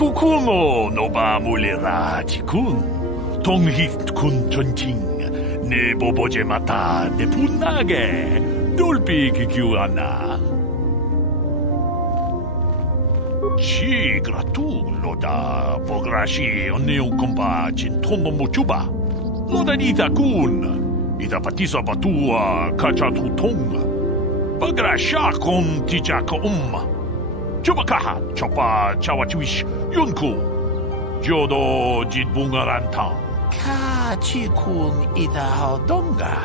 Kukumo noba mulera jikun, tonghit kun chonching, ne boboje mata ne punage, dolpi kikiuana. Chi gratu loda pograshi oneu kompa chin tombo muchuba. Loda nita kun, ita patisa batua kachatu tonga. Pagrasha kon tijaka Chubakaha, Chopa, Chawachuish, Yunku, Jodo, Jidbungarantang. Ka chikun ida hodonga,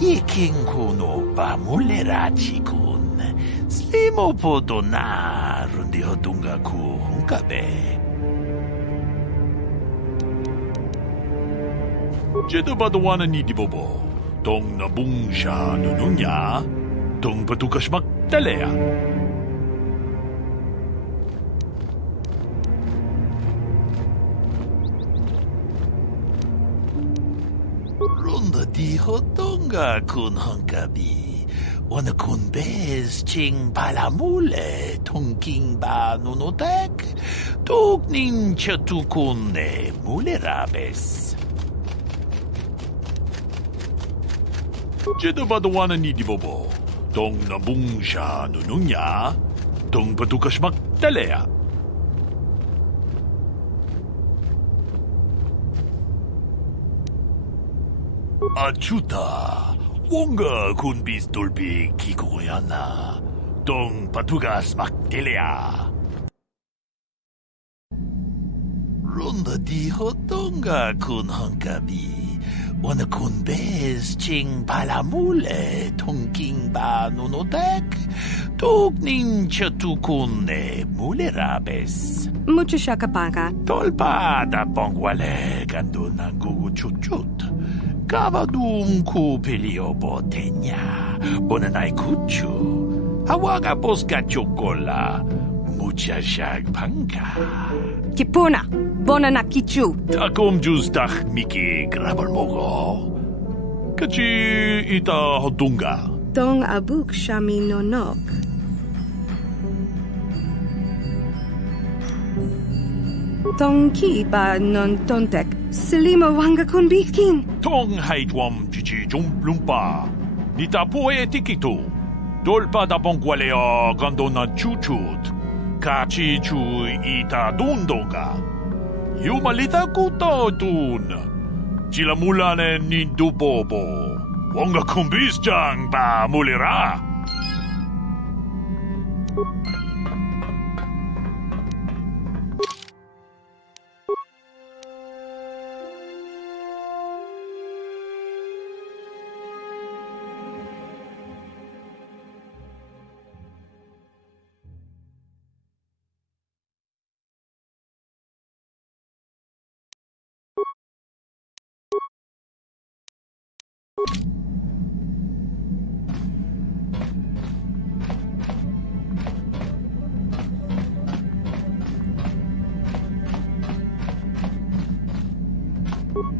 Yikinku ba mulera chikun. Slimo podona, rundi hodunga ku hunkabe. Jedabadawana ni dibobo, Dong Nabungsha Nununya, Dong Patukashmak Talea. Runda di hodonga kun hunkabi. Wana kun bez ching palamule tongking ba nunotek. Tugnin chatukune mulerabes. Jedabadawana ni dibobo, Dong Nabungsha Nununya, Dong Patukashmak Talea. Achuta, Wonga kunbis dolbi kikoyana, Dong Patugas Maktelea. Runda di hodonga kun hunkabi. Wana kun bez ching palamule tongking ba nunotek. Tugnin chatukune mulerabes. Mucho shakapaka. Tolpa da bongwale ganduna gugu chuchut. Kavadum ku peliobo tenya. Bonanai kuchu. Hawaga boska chokola. Mucha shag panka. Kipuna. Bonanakichu. Takom justach miki grabalmogo. Kachi ita hodunga. Dong abuk shami nonok. Dong ki ba non tontek. Selimo wanga kun bikin. Tong haitwam chichi lumpa. Nita poe tikitu. Dolpa da bongwalea gandona chuchut. Kachi chu ita dundonga. Yumalita kuto tun. Chilamulane ni dubobo. Wonga kumbis jang ba mulira.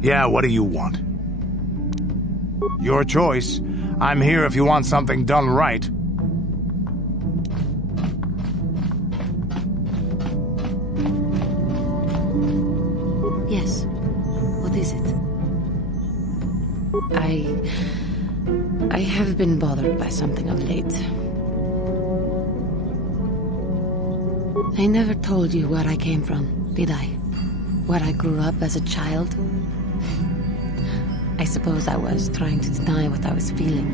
Yeah, what do you want? Your choice. I'm here if you want something done right. Yes. What is it? I have been bothered by something of late. I never told you where I came from, did I? Where I grew up as a child? I suppose I was trying to deny what I was feeling.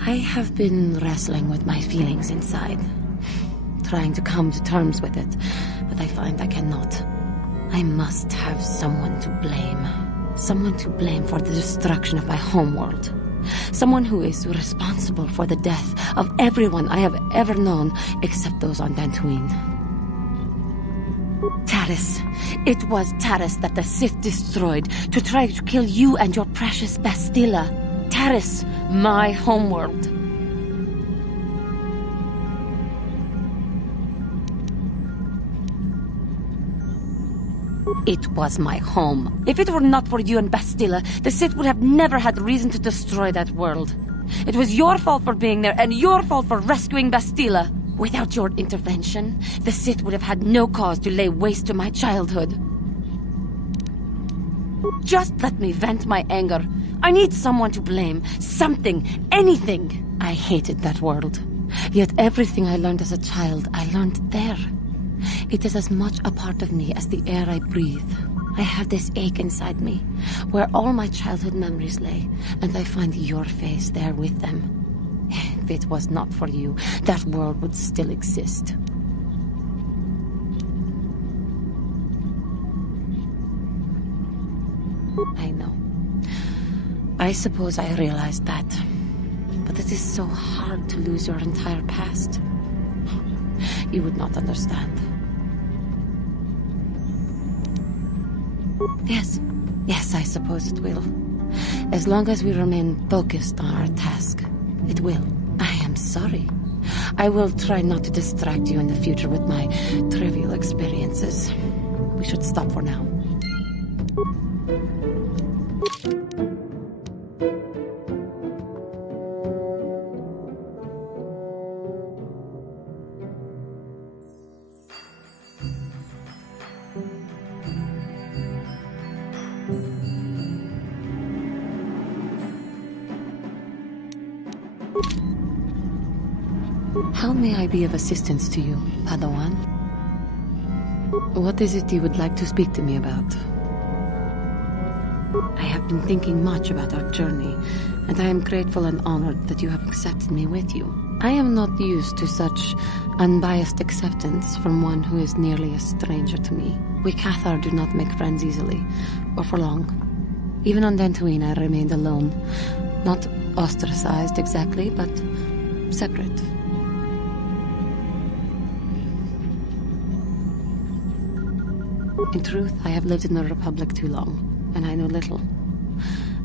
I have been wrestling with my feelings inside, trying to come to terms with it, but I find I cannot. I must have someone to blame. Someone to blame for the destruction of my homeworld. Someone who is responsible for the death of everyone I have ever known, except those on Dantooine. Taris. It was Taris that the Sith destroyed to try to kill you and your precious Bastila. Taris, my homeworld. It was my home. If it were not for you and Bastila, the Sith would have never had reason to destroy that world. It was your fault for being there, and your fault for rescuing Bastila. Without your intervention, the Sith would have had no cause to lay waste to my childhood. Just let me vent my anger. I need someone to blame. Something. Anything. I hated that world. Yet everything I learned as a child, I learned there. It is as much a part of me as the air I breathe. I have this ache inside me, where all my childhood memories lay, and I find your face there with them. If it was not for you, that world would still exist. I know. I suppose I realized that. But it is so hard to lose your entire past. You would not understand. Yes, I suppose it will. As long as we remain focused on our task, it will. I am sorry. I will try not to distract you in the future with my trivial experiences. We should stop for now. How may I be of assistance to you, Padawan? What is it you would like to speak to me about? I have been thinking much about our journey, and I am grateful and honored that you have accepted me with you. I am not used to such unbiased acceptance from one who is nearly a stranger to me. We KOTOR do not make friends easily, or for long. Even on Dantooine, I remained alone. Not ostracized exactly, but separate. In truth, I have lived in the Republic too long, and I know little.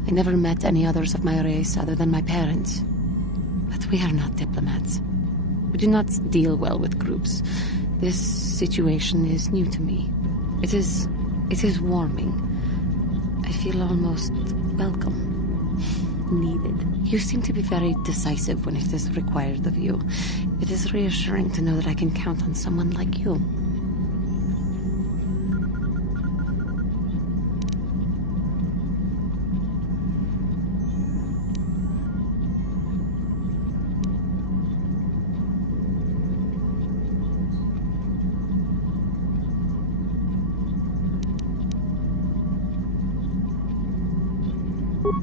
I never met any others of my race other than my parents. But we are not diplomats. We do not deal well with groups. This situation is new to me. It is warming. I feel almost welcome. Needed. You seem to be very decisive when it is required of you. It is reassuring to know that I can count on someone like you.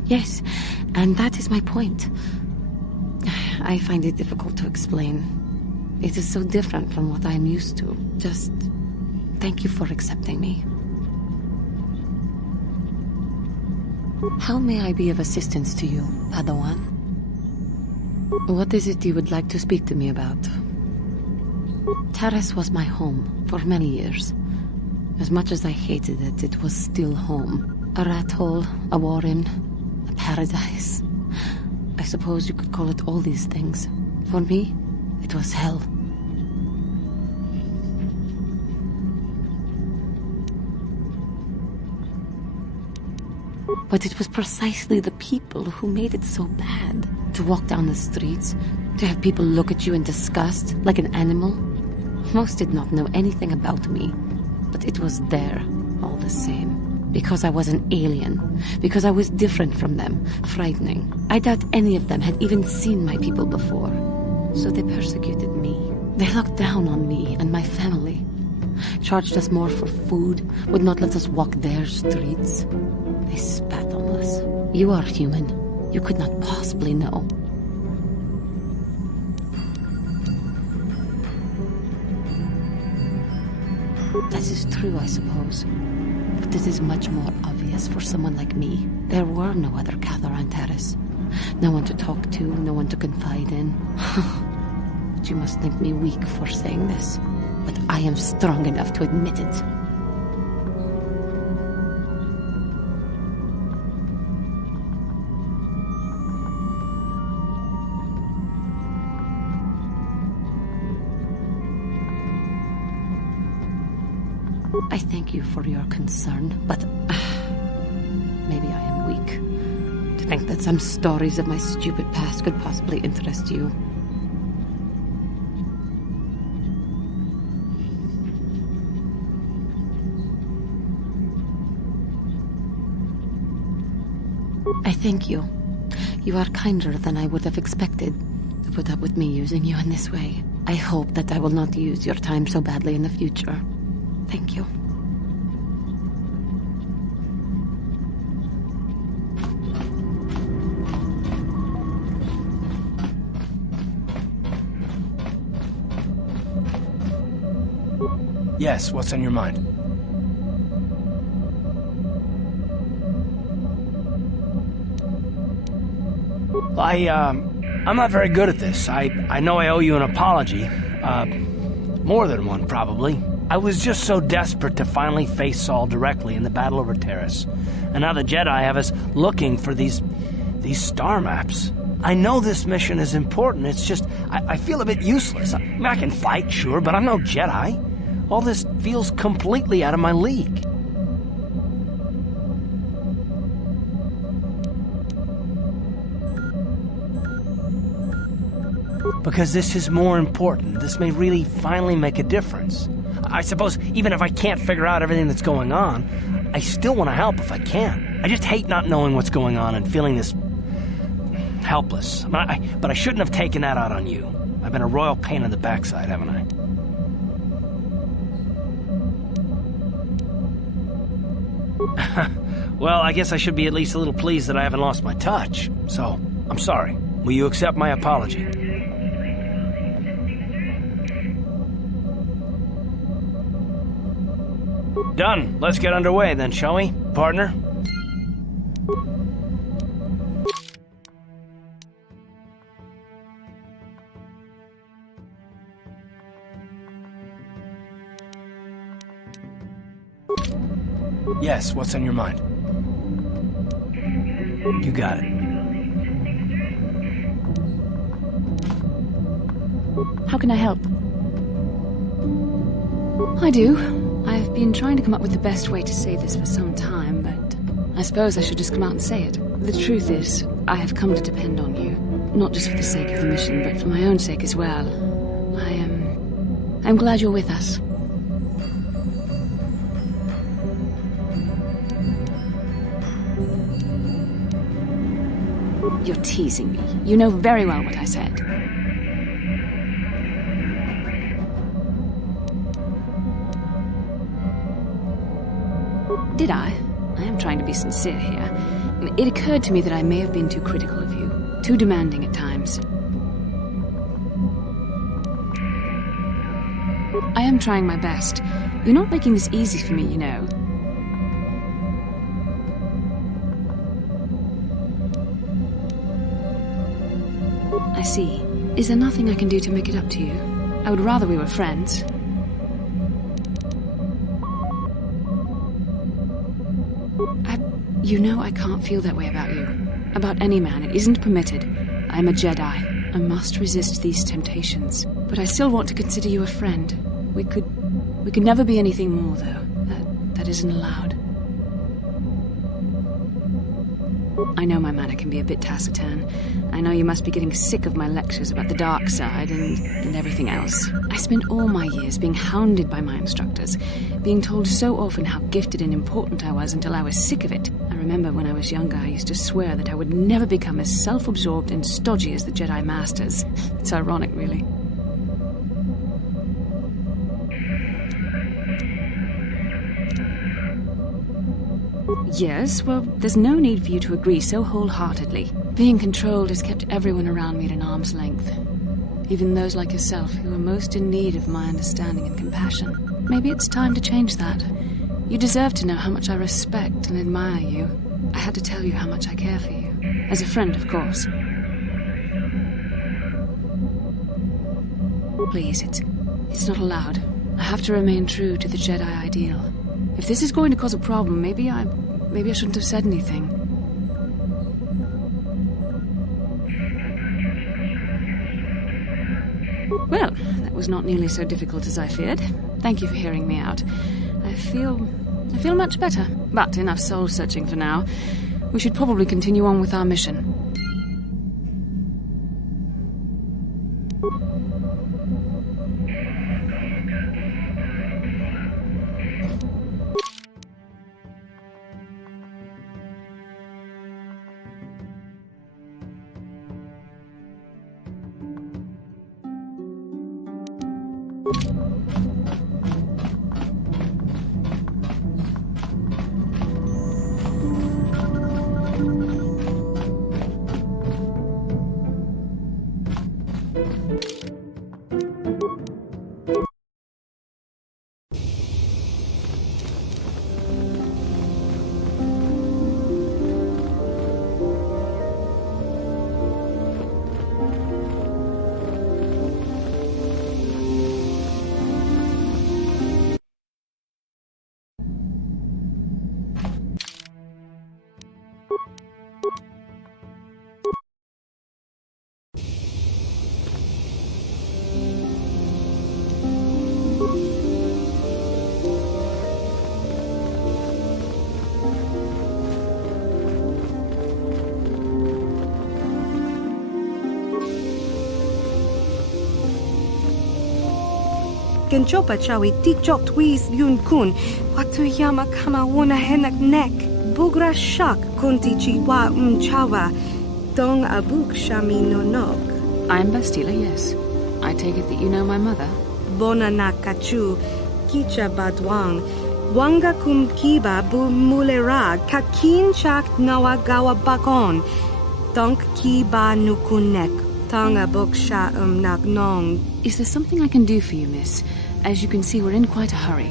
Yes, and that is my point. I find it difficult to explain. It is so different from what I am used to. Just thank you for accepting me. How may I be of assistance to you, Padawan? What is it you would like to speak to me about? Taris was my home for many years. As much as I hated it, it was still home. A rat hole, a warren, a paradise. I suppose you could call it all these things. For me, it was hell. But it was precisely the people who made it so bad. To walk down the streets, to have people look at you in disgust, like an animal. Most did not know anything about me, but it was there, all the same. Because I was an alien. Because I was different from them. Frightening. I doubt any of them had even seen my people before. So they persecuted me. They looked down on me and my family. Charged us more for food. Would not let us walk their streets. They spat on us. You are human. You could not possibly know. That is true, I suppose. But it is much more obvious for someone like me. There were no other KOTOR on Terrace. No one to talk to, no one to confide in. But you must think me weak for saying this. But I am strong enough to admit it. I thank you for your concern, but maybe I am weak. To think that some stories of my stupid past could possibly interest you. I thank you. You are kinder than I would have expected to put up with me using you in this way. I hope that I will not use your time so badly in the future. Thank you. Yes, what's on your mind? I'm not very good at this. I know I owe you an apology. More than one, probably. I was just so desperate to finally face Saul directly in the battle over Terrace. And now the Jedi have us looking for these star maps. I know this mission is important, it's just, I feel a bit useless. I mean, I can fight, sure, but I'm no Jedi. All this feels completely out of my league. Because this is more important. This may really finally make a difference. I suppose even if I can't figure out everything that's going on, I still want to help if I can. I just hate not knowing what's going on and feeling this helpless. But I shouldn't have taken that out on you. I've been a royal pain in the backside, haven't I? Well, I guess I should be at least a little pleased that I haven't lost my touch. So, I'm sorry. Will you accept my apology? Done. Let's get underway then, shall we, partner? Yes, what's on your mind? You got it. How can I help? I do. I've been trying to come up with the best way to say this for some time, but I suppose I should just come out and say it. The truth is, I have come to depend on you. Not just for the sake of the mission, but for my own sake as well. I'm glad you're with us. You're teasing me. You know very well what I said. Did I? I am trying to be sincere here. It occurred to me that I may have been too critical of you, too demanding at times. I am trying my best. You're not making this easy for me, you know. I see. Is there nothing I can do to make it up to you? I would rather we were friends. You know I can't feel that way about you. About any man. It isn't permitted. I am a Jedi. I must resist these temptations. But I still want to consider you a friend. We could never be anything more, though. That isn't allowed. I know my manner can be a bit taciturn. I know you must be getting sick of my lectures about the dark side and everything else. I spent all my years being hounded by my instructors, being told so often how gifted and important I was until I was sick of it. I remember when I was younger, I used to swear that I would never become as self-absorbed and stodgy as the Jedi Masters. It's ironic, really. Yes, well, there's no need for you to agree so wholeheartedly. Being controlled has kept everyone around me at an arm's length. Even those like yourself who are most in need of my understanding and compassion. Maybe it's time to change that. You deserve to know how much I respect and admire you. I had to tell you how much I care for you. As a friend, of course. Please, it's not allowed. I have to remain true to the Jedi ideal. If this is going to cause a problem, maybe I shouldn't have said anything. Well, that was not nearly so difficult as I feared. Thank you for hearing me out. I feel much better. But enough soul-searching for now. We should probably continue on with our mission. Kenchopa chawi tikchok twis yun kun. Watuyama kama wona henak nek. Bugra shak kunti chiwa chawa. Dong abuk shami nonok. I'm Bastila, yes. I take it that you know my mother? Bona na kachu. Kicha badwang. Wanga kum kiba bu mulera. Kakin chak nawagawa bakon. Donk kiba nukunek. Tanga buksha nagnong. Is there something I can do for you, miss? As you can see, we're in quite a hurry.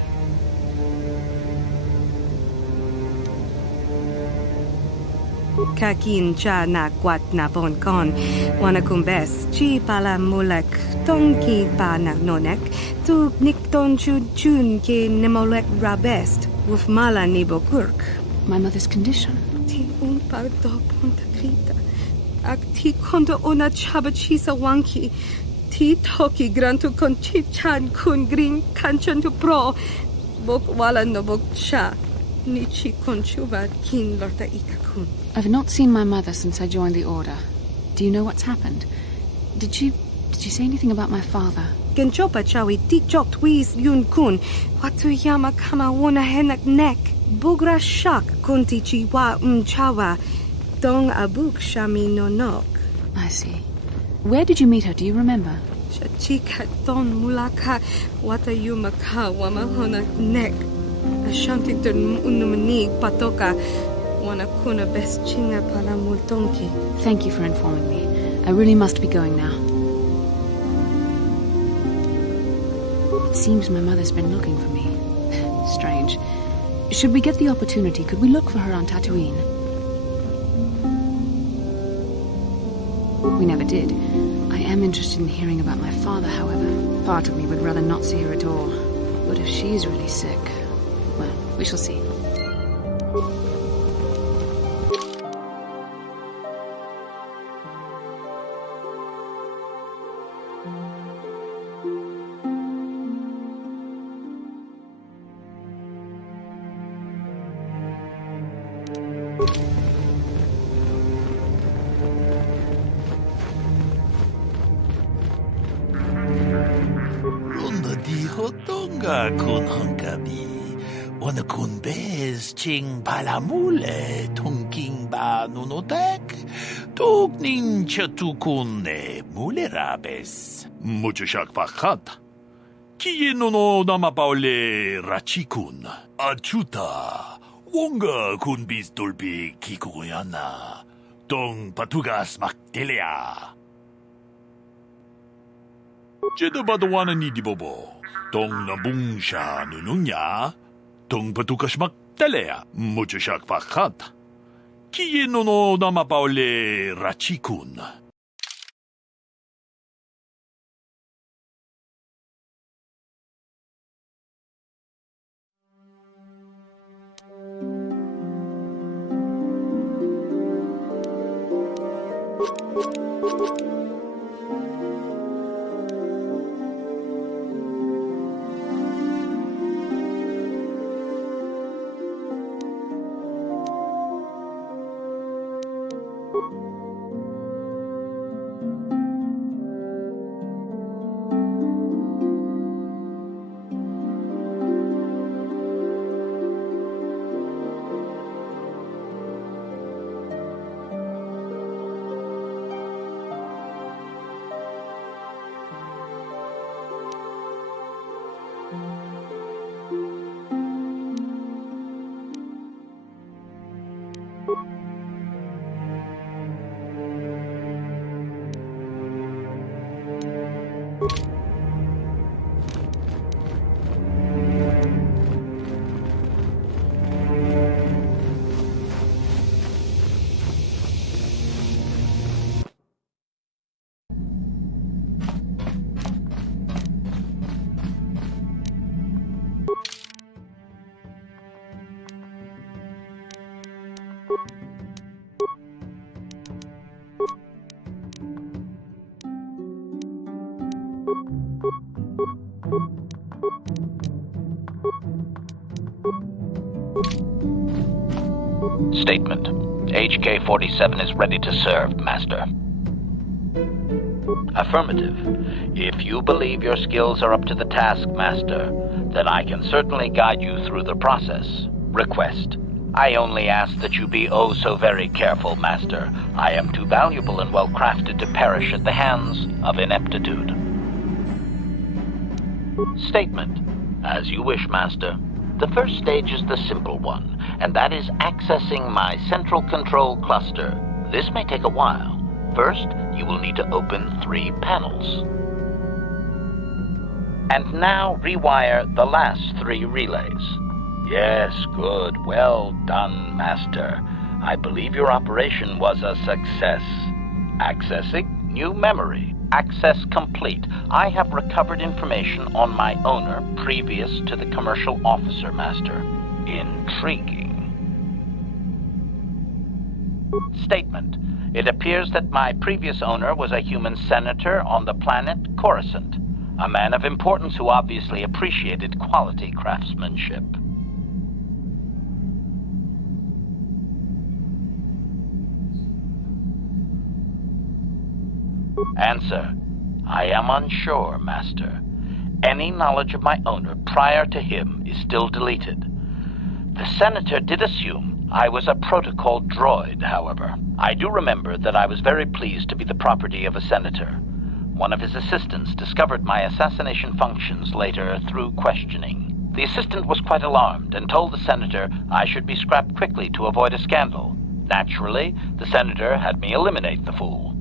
Kakin cha na kwat na bon kon. Wana kumbes. Chi pala mulek. Tonki pa nagnonek. Tu nikton chun ke nemolek rabest. Wuf mala nibokurk. My mother's condition? Ti un pardo punta krita. Ak ti konto ona chabachisa wanki. Ti toki grantu kon chichan kun green kanchan tu pro. Bok wala no bok cha. Nichi konchuva kin lorta ikakun. I've not seen my mother since I joined the Order. Do you know what's happened? Did she say anything about my father? Genchopa chawi tikchok twis yun kun. Watuyama kama wona henak nek. Bugra shak kunti chiwa chawa. Dong abuk shami nonok. I see. Where did you meet her? Do you remember? Chika don mulaka watayuma ka wamahona nek. Ashanti tun unumani patoka wana kuna best chinga pala multonki. Thank you for informing me. I really must be going now. It seems my mother's been looking for me. Strange. Should we get the opportunity, could we look for her on Dantooine? We never did. I am interested in hearing about my father, however. Part of me would rather not see her at all. But if she's really sick, well, we shall see. Hotonga kun hanggabi. Wana kun bez ching palamule tungking ba nunotek. Tugnin chatukun mule rabes. Mucho shakpakat. Kieno no namapaule rachikun. Achuta. Wonga kun bis dolpi kikuyana. Tong patugas maktelea. Jeda badawana ni dibobo. Tong nabung siya nununya. Tong patugas maktelea. Mucho shakpakat. Kieno no namapaule rachikun. Statement. HK-47 is ready to serve, Master. Affirmative. If you believe your skills are up to the task, Master, then I can certainly guide you through the process. Request. I only ask that you be oh so very careful, Master. I am too valuable and well-crafted to perish at the hands of ineptitude. Statement. As you wish, Master. The first stage is the simple one, and that is accessing my central control cluster. This may take a while. First, you will need to open 3 panels. And now rewire the last 3 relays. Yes, good. Well done, Master. I believe your operation was a success. Accessing new memory. Access complete. I have recovered information on my owner previous to the commercial officer, Master. Intriguing. Statement. It appears that my previous owner was a human senator on the planet Coruscant, a man of importance who obviously appreciated quality craftsmanship. Answer. I am unsure, Master. Any knowledge of my owner prior to him is still deleted. The Senator did assume I was a protocol droid, however. I do remember that I was very pleased to be the property of a Senator. One of his assistants discovered my assassination functions later through questioning. The assistant was quite alarmed and told the Senator I should be scrapped quickly to avoid a scandal. Naturally, the Senator had me eliminate the fool.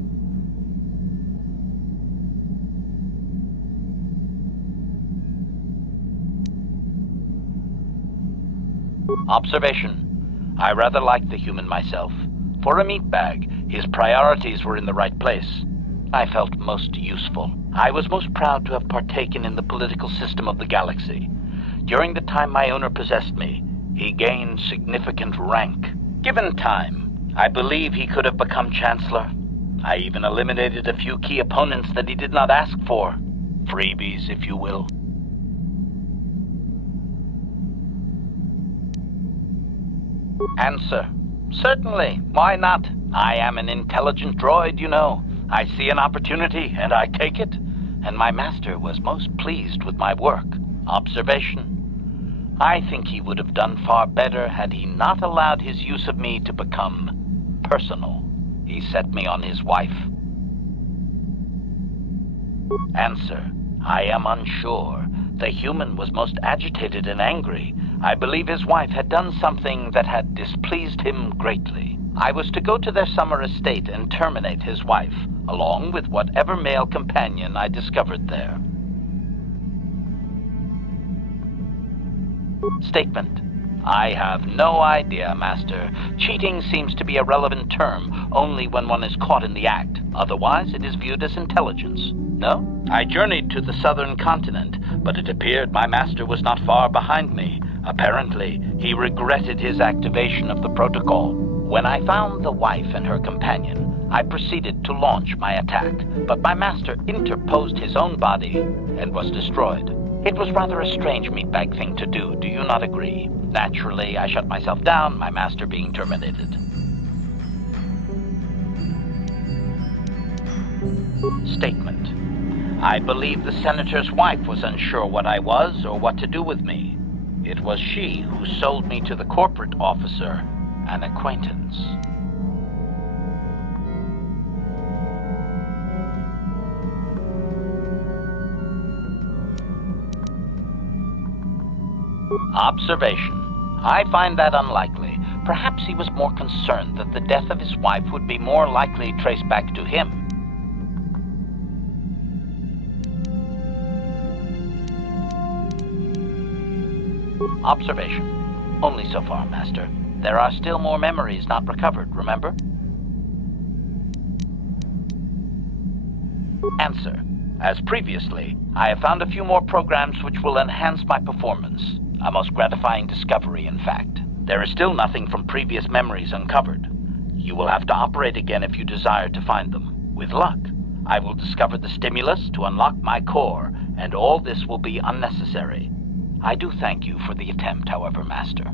Observation. I rather liked the human myself. For a meatbag, his priorities were in the right place. I felt most useful. I was most proud to have partaken in the political system of the galaxy. During the time my owner possessed me, he gained significant rank. Given time, I believe he could have become Chancellor. I even eliminated a few key opponents that he did not ask for. Freebies, if you will. Answer. Certainly. Why not? I am an intelligent droid, you know. I see an opportunity, and I take it. And my master was most pleased with my work. Observation. I think he would have done far better had he not allowed his use of me to become personal. He set me on his wife. Answer. I am unsure. The human was most agitated and angry. I believe his wife had done something that had displeased him greatly. I was to go to their summer estate and terminate his wife, along with whatever male companion I discovered there. Statement. I have no idea, Master. Cheating seems to be a relevant term only when one is caught in the act. Otherwise, it is viewed as intelligence. No? I journeyed to the southern continent, but it appeared my master was not far behind me. Apparently, he regretted his activation of the protocol. When I found the wife and her companion, I proceeded to launch my attack, but my master interposed his own body and was destroyed. It was rather a strange meatbag thing to do, do you not agree? Naturally, I shut myself down, my master being terminated. Statement. I believe the senator's wife was unsure what I was or what to do with me. It was she who sold me to the corporate officer, an acquaintance. Observation. I find that unlikely. Perhaps he was more concerned that the death of his wife would be more likely traced back to him. Observation. Only so far, Master. There are still more memories not recovered, remember? Answer. As previously, I have found a few more programs which will enhance my performance. A most gratifying discovery, in fact. There is still nothing from previous memories uncovered. You will have to operate again if you desire to find them. With luck, I will discover the stimulus to unlock my core, and all this will be unnecessary. I do thank you for the attempt, however, Master.